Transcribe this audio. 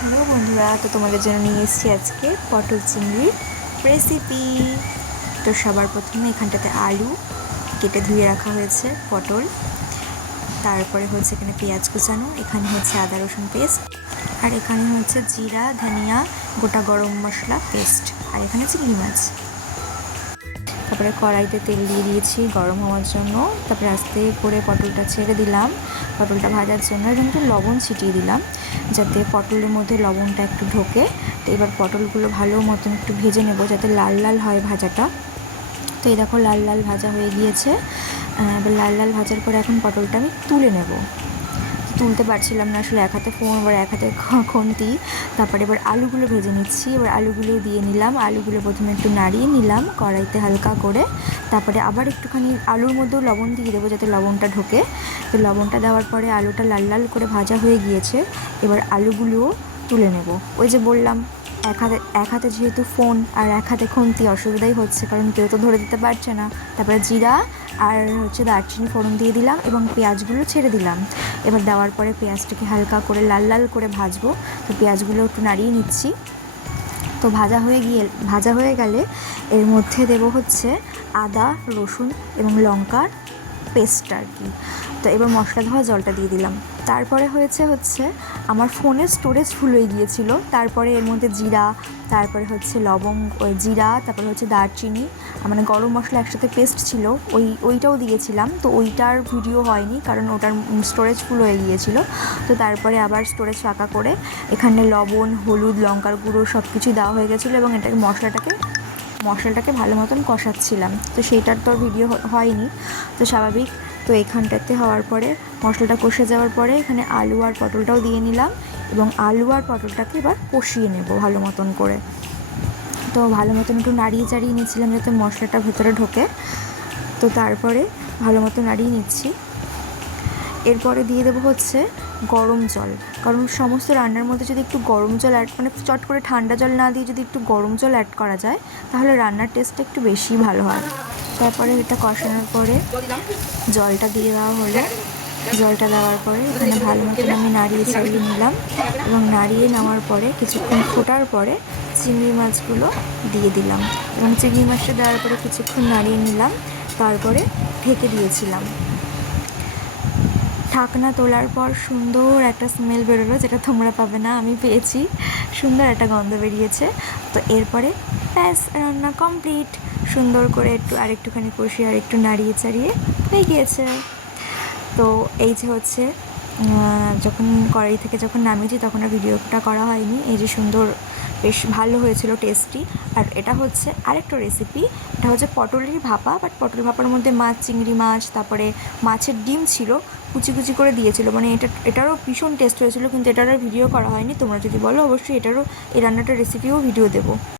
Hello বন্ধুরা, তো তোমাদের জন্য নিয়ে এসেছি আজকে পটল চিংড়ির রেসিপি। তো সবার প্রথমে এখানটাতে আলু কেটে ধুয়ে রাখা হয়েছে, পটল, তারপরে হচ্ছে এখানে পেঁয়াজ কুচানো, এখানে হচ্ছে আদা রসুন পেস্ট, আর এখানে হচ্ছে জিরা ধনিয়া গোটা গরম মশলা পেস্ট, আর এখানে চিংড়ি মাছ। তারপরে কড়াইতে তেল দিয়ে দিয়েছি গরম হওয়ার জন্য। তারপরে আস্তে করে পটলটা ছেড়ে দিলাম পটলটা ভাজার জন্য, এবং একটু লবণ ছিটিয়ে দিলাম যাতে পটলের মধ্যে লবণটা একটু ঢোকে। তো এবার পটলগুলো ভালো মতন একটু ভেজে নেব যাতে লাল লাল হয় ভাজাটা। তো এই দেখো লাল লাল ভাজা হয়ে গিয়েছে। এবার লাল লাল ভাজার পরে এখন পটলটা আমি তুলে নেব। তুলতে পারছিলাম না আসলে, এক হাতে ফোন এবার এক হাতে খুন্তি। তারপরে এবার আলুগুলো ভেজে নিচ্ছি, এবার আলুগুলো দিয়ে নিলাম। আলুগুলো প্রথমে একটু নাড়িয়ে নিলাম কড়াইতে হালকা করে, তারপরে আবার একটুখানি আলুর মধ্যেও লবণ দিয়ে দেবো যাতে লবণটা ঢোকে। তো লবণটা দেওয়ার পরে আলুটা লাল লাল করে ভাজা হয়ে গিয়েছে। এবার আলুগুলোও তুলে নেব। ওই যে বললাম এক হাতে যেহেতু ফোন আর এক হাতে খুন্তি, অসুবিধাই হচ্ছে কারণ কেউ তো ধরে দিতে পারছে না। তারপরে জিরা আর হচ্ছে দারচিনি ফোড়ন দিয়ে দিলাম এবং পেঁয়াজগুলো ছেড়ে দিলাম। এবার দেওয়ার পরে পেঁয়াজটাকে হালকা করে লাল লাল করে ভাজবো। তো পেঁয়াজগুলো একটু নাড়িয়ে নিচ্ছি। তো ভাজা হয়ে গেলে এর মধ্যে দেব হচ্ছে আদা রসুন এবং লঙ্কার পেস্ট আর কি। তো এবার মশলা ধোয়া জলটা দিয়ে দিলাম। তারপরে হচ্ছে আমার ফোনের স্টোরেজ ফুল হয়ে গিয়েছিলো। তারপরে এর মধ্যে জিরা, তারপরে হচ্ছে জিরা, তারপরে হচ্ছে দারচিনি, মানে গরম মশলা একসাথে পেস্ট ছিল, ওইটাও দিয়েছিলাম। তো ওইটার ভিডিও হয়নি কারণ ওটার স্টোরেজ ফুল হয়ে গিয়েছিলো। তো তারপরে আবার স্টোরেজ ফাঁকা করে এখানে লবণ, হলুদ, লঙ্কার গুঁড়ো সব কিছুই দেওয়া হয়ে গেছিলো এবং এটাকে মশলাটাকে ভালো মতন কষাচ্ছিলাম। তো সেইটার তো ভিডিও হয়নি, তো স্বাভাবিক। তো এখানটাতে হওয়ার পরে মশলাটা কষে যাওয়ার পরে এখানে আলু আর পটলটাও দিয়ে নিলাম এবং আলু আর পটলটাকে এবার কষিয়ে নেব ভালো মতন করে। তো ভালো মতন একটু নাড়িয়ে চাড়িয়ে নিচ্ছিলাম যাতে মশলাটা ভেতরে ঢোকে। তো তারপরে ভালো মতো নাড়িয়ে নিচ্ছি। এরপরে দিয়ে দেবো হচ্ছে গরম জল, কারণ সমস্ত রান্নার মধ্যে যদি একটু গরম জল মানে চট করে ঠান্ডা জল না দিয়ে যদি একটু গরম জল অ্যাড করা যায় তাহলে রান্নার টেস্টটা একটু বেশি ভালো হয়। তারপরে এটা কষানোর পরে জলটা দিয়ে দেওয়া হলো। জলটা দেওয়ার পরে এখানে ভালো মতন আমি নাড়িয়ে চাড়িয়ে নিলাম এবং নাড়িয়ে নেওয়ার পরে কিছুক্ষণ ফোটার পরে চিংড়ি মাছগুলো দিয়ে দিলাম এবং চিংড়ি মাছটা দেওয়ার পরে কিছুক্ষণ নাড়িয়ে নিলাম। তারপরে ঢেকে দিয়েছিলাম। ঢাকনা তোলার পর সুন্দর একটা স্মেল বেরোলো, যেটা তোমরা পাবে না, আমি পেয়েছি। সুন্দর একটা গন্ধ বেরিয়েছে। তো এরপরে ব্যাস, রান্না কমপ্লিট। সুন্দর করে আরেকটুখানি কষিয়ে আরেকটু নাড়িয়ে চাড়িয়ে হয়ে গিয়েছে। তো এই যে হচ্ছে যখন কড়াই থেকে যখন নামিয়েছি তখন আর ভিডিওটা করা হয়নি। এই যে সুন্দর, বেশ ভালো হয়েছিল, টেস্টি। আর এটা হচ্ছে আরেকটা রেসিপি, এটা হচ্ছে পটলেরই ভাপা, বাট পটল ভাপার মধ্যে মাছ, চিংড়ি মাছ, তারপরে মাছের ডিম ছিল, কুচি কুচি করে দিয়েছিল। মানে এটারও ভীষণ টেস্ট হয়েছিল, কিন্তু এটার আর ভিডিও করা হয়নি। তোমরা যদি বলো অবশ্যই এই রান্নাটার রেসিপিও ভিডিও দেবো।